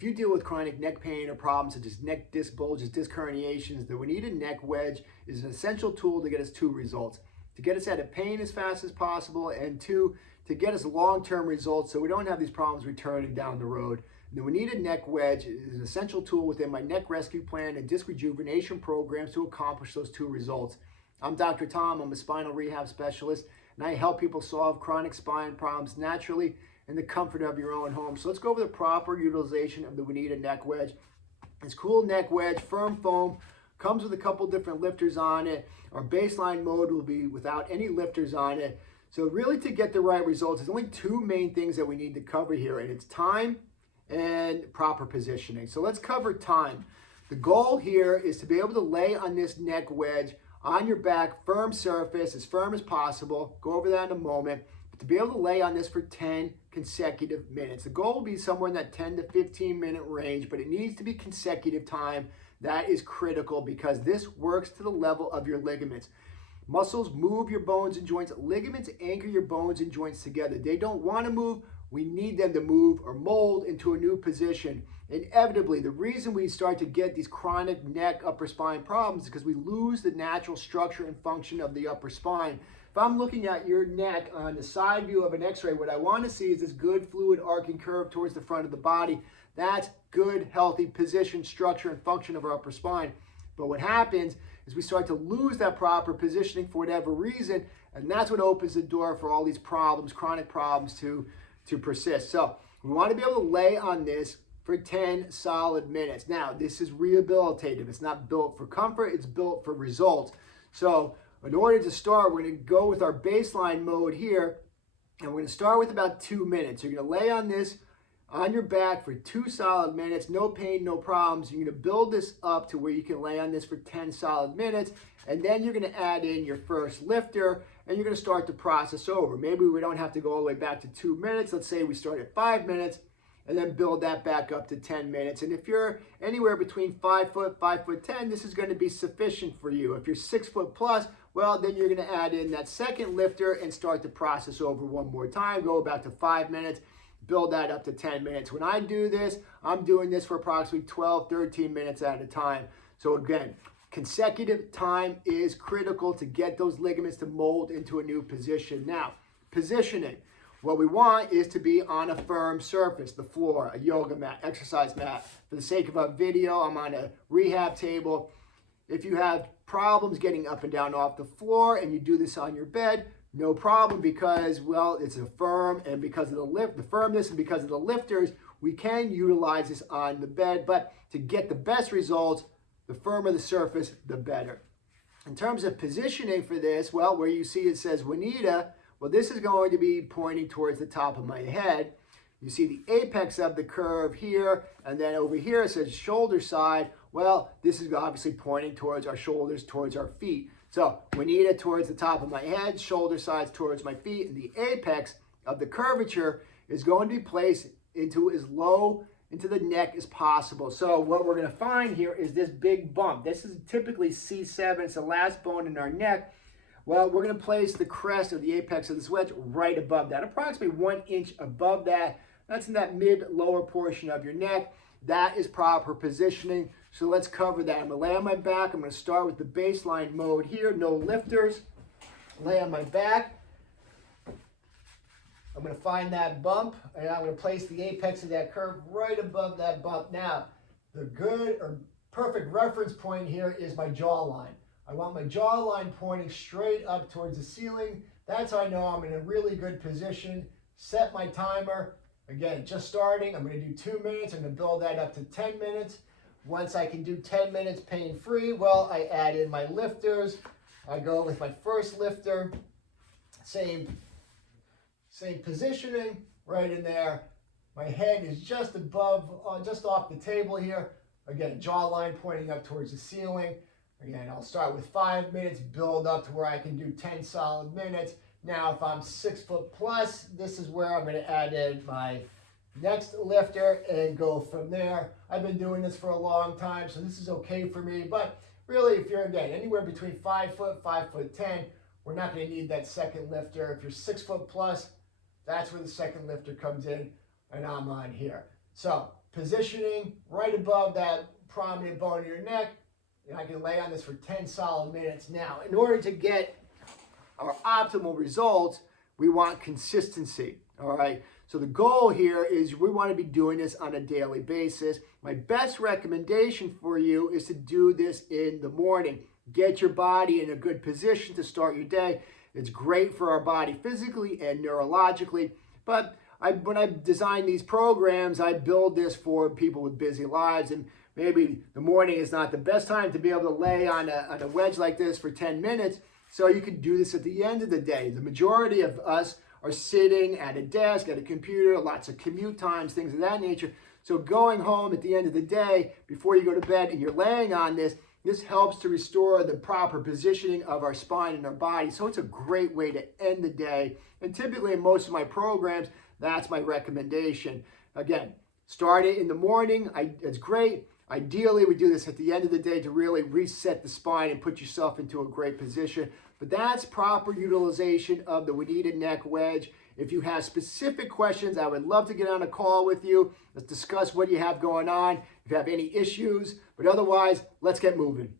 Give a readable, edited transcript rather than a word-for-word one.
If you deal with chronic neck pain or problems such as neck disc bulges, disc herniations, the Juanita neck wedge is an essential tool to get us two results. To get us out of pain as fast as possible, and two, to get us long-term results so we don't have these problems returning down the road. The Juanita neck wedge is an essential tool within my neck rescue plan and disc rejuvenation programs to accomplish those two results. I'm Dr. Tom. I'm a spinal rehab specialist, and I help people solve chronic spine problems naturally in the comfort of your own home. So let's go over the proper utilization of the Juanita neck wedge. This cool neck wedge, firm foam, comes with a couple different lifters on it. Our baseline mode will be without any lifters on it. So really, to get the right results, there's only two main things that we need to cover here, and it's time and proper positioning. So let's cover time. The goal here is to be able to lay on this neck wedge on your back, firm surface, as firm as possible. Go over that in a moment. To be able to lay on this for 10 consecutive minutes. The goal will be somewhere in that 10 to 15 minute range, but it needs to be consecutive time. That is critical because this works to the level of your ligaments. Muscles move your bones and joints. Ligaments anchor your bones and joints together. They don't want to move. We need them to move or mold into a new position. Inevitably, the reason we start to get these chronic neck, upper spine problems is because we lose the natural structure and function of the upper spine. If I'm looking at your neck on the side view of an x-ray, what I want to see is this good fluid arcing curve towards the front of the body. That's good, healthy position, structure, and function of our upper spine. But what happens is we start to lose that proper positioning for whatever reason, and that's what opens the door for all these problems, chronic problems, to persist. So we want to be able to lay on this for 10 solid minutes. Now, this is rehabilitative. It's not built for comfort. It's built for results. So in order to start, we're going to go with our baseline mode here, and we're going to start with about 2 minutes. You're going to lay on this on your back for 2 solid minutes, no pain, no problems. You're going to build this up to where you can lay on this for 10 solid minutes, and then you're going to add in your first lifter, and you're going to start the process over. Maybe we don't have to go all the way back to 2 minutes. Let's say we start at 5 minutes, and then build that back up to 10 minutes. And if you're anywhere between 5 foot, 5'10", this is going to be sufficient for you. If you're 6 foot plus, well, then you're going to add in that second lifter and start the process over one more time. Go back to 5 minutes, build that up to 10 minutes. When I do this, I'm doing this for approximately 12, 13 minutes at a time. So again, consecutive time is critical to get those ligaments to mold into a new position. Now, positioning. What we want is to be on a firm surface, the floor, a yoga mat, exercise mat. For the sake of our video, I'm on a rehab table. If you have problems getting up and down off the floor and you do this on your bed, no problem, because, well, it's a firm, and because of the firmness and because of the lifters, we can utilize this on the bed. But to get the best results, the firmer the surface, the better. In terms of positioning for this, well, where you see it says Juanita, well, this is going to be pointing towards the top of my head. You see the apex of the curve here, and then over here it says shoulder side. Well, this is obviously pointing towards our shoulders, towards our feet. So Juanita towards the top of my head, shoulder sides towards my feet, and the apex of the curvature is going to be placed into as low into the neck as possible. So what we're going to find here is this big bump. This is typically C7. It's the last bone in our neck. Well, we're going to place the crest of the apex of this wedge right above that, approximately 1 inch above that. That's in that mid-lower portion of your neck. That is proper positioning. So let's cover that. I'm going to lay on my back. I'm going to start with the baseline mode here. No lifters. Lay on my back. I'm going to find that bump, and I'm going to place the apex of that curve right above that bump. Now, the good or perfect reference point here is my jawline. I want my jawline pointing straight up towards the ceiling. That's how I know I'm in a really good position. Set my timer. Again, just starting. I'm going to do 2 minutes. I'm going to build that up to 10 minutes. Once I can do 10 minutes pain-free, well, I add in my lifters. I go with my first lifter. Same positioning right in there. My head is just above, just off the table here. Again, jawline pointing up towards the ceiling. Again, I'll start with 5 minutes, build up to where I can do 10 solid minutes. Now, if I'm 6 foot plus, this is where I'm going to add in my next lifter and go from there. I've been doing this for a long time, so this is okay for me. But really, if you're, again, anywhere between 5 foot, 5'10", we're not going to need that second lifter. If you're 6 foot plus, that's where the second lifter comes in, and I'm on here. So positioning right above that prominent bone in your neck. And I can lay on this for 10 solid minutes. Now, in order to get our optimal results, we want consistency, all right? So the goal here is we want to be doing this on a daily basis. My best recommendation for you is to do this in the morning. Get your body in a good position to start your day. It's great for our body physically and neurologically, but when I design these programs, I build this for people with busy lives, and maybe the morning is not the best time to be able to lay on a wedge like this for 10 minutes, so you can do this at the end of the day. The majority of us are sitting at a desk, at a computer, lots of commute times, things of that nature. So going home at the end of the day, before you go to bed and you're laying on this, this helps to restore the proper positioning of our spine and our body. So it's a great way to end the day. And typically in most of my programs, that's my recommendation. Again, start it in the morning. It's great. Ideally, we do this at the end of the day to really reset the spine and put yourself into a great position. But that's proper utilization of the knee neck wedge. If you have specific questions, I would love to get on a call with you. Let's discuss what you have going on, if you have any issues. But otherwise, let's get moving.